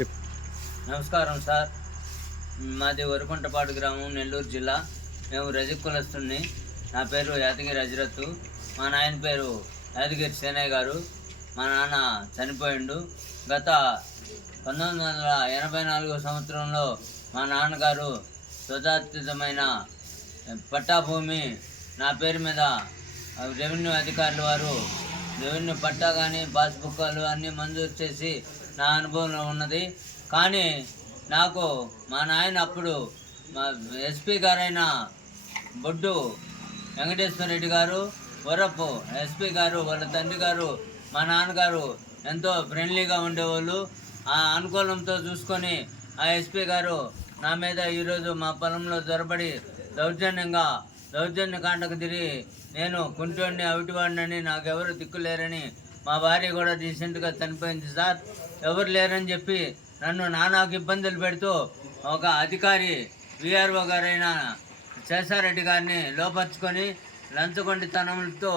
నమస్కారం సార్. మాది వరికుంటపాడు గ్రామం, నెల్లూరు జిల్లా. మేము రజక్ కులస్తుని. నా పేరు యాదగిరి అజరత్తు. మా నాయన పేరు యాదగిరి సేనయ్య గారు. మా నాన్న చనిపోయిండు. గత 1984 సంవత్సరంలో మా నాన్నగారు స్వజాతీతమైన పట్టాభూమి నా పేరు మీద రెవెన్యూ అధికారుల వారు రెవెన్యూ పట్టా కానీ పాస్బుక్లు అన్నీ మంజూరు చేసి నా అనుభవంలో ఉన్నది. కానీ నాకు మా నాయన అప్పుడు మా ఎస్పీ గారైన బొడ్డు వెంకటేశ్వర రెడ్డి గారు, వరపు ఎస్పీ గారు, వాళ్ళ తండ్రి గారు, మా నాన్నగారు ఎంతో ఫ్రెండ్లీగా ఉండేవాళ్ళు. ఆ అనుకూలంతో చూసుకొని ఆ ఎస్పీ గారు నా మీద ఈరోజు మా పొలంలో జొరబడి దౌర్జన్య కాండకు తిరిగి నేను కుంటోడిని, అవిటివాడినని, నాకెవరు దిక్కులేరని, మా భార్య కూడా రీసెంట్గా చనిపోయింది సార్, ఎవరు లేరని చెప్పి నన్ను నానాకు ఇబ్బందులు పెడుతూ ఒక అధికారి విఆర్ఓ గారైన శేషారెడ్డి గారిని లోపరుచుకొని లంచగొండితనంతో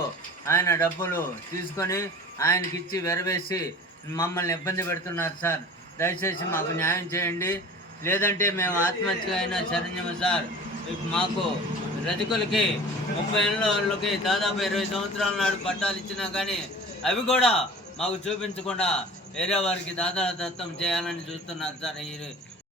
ఆయన డబ్బులు తీసుకొని ఆయనకిచ్చి వెరవేసి మమ్మల్ని ఇబ్బంది పెడుతున్నారు సార్. దయచేసి మాకు న్యాయం చేయండి, లేదంటే మేము ఆత్మహత్య అయినా శరణ్యము సార్. మాకు రజకులకి 30 ఏళ్ళ వాళ్ళకి దాదాపు 20 సంవత్సరాల నాడు పట్టాలు ఇచ్చినా కానీ అవి కూడా మాకు చూపించకుండా వేరే వారికి దాదాదత్తం చేయాలని చూస్తున్నారు సార్.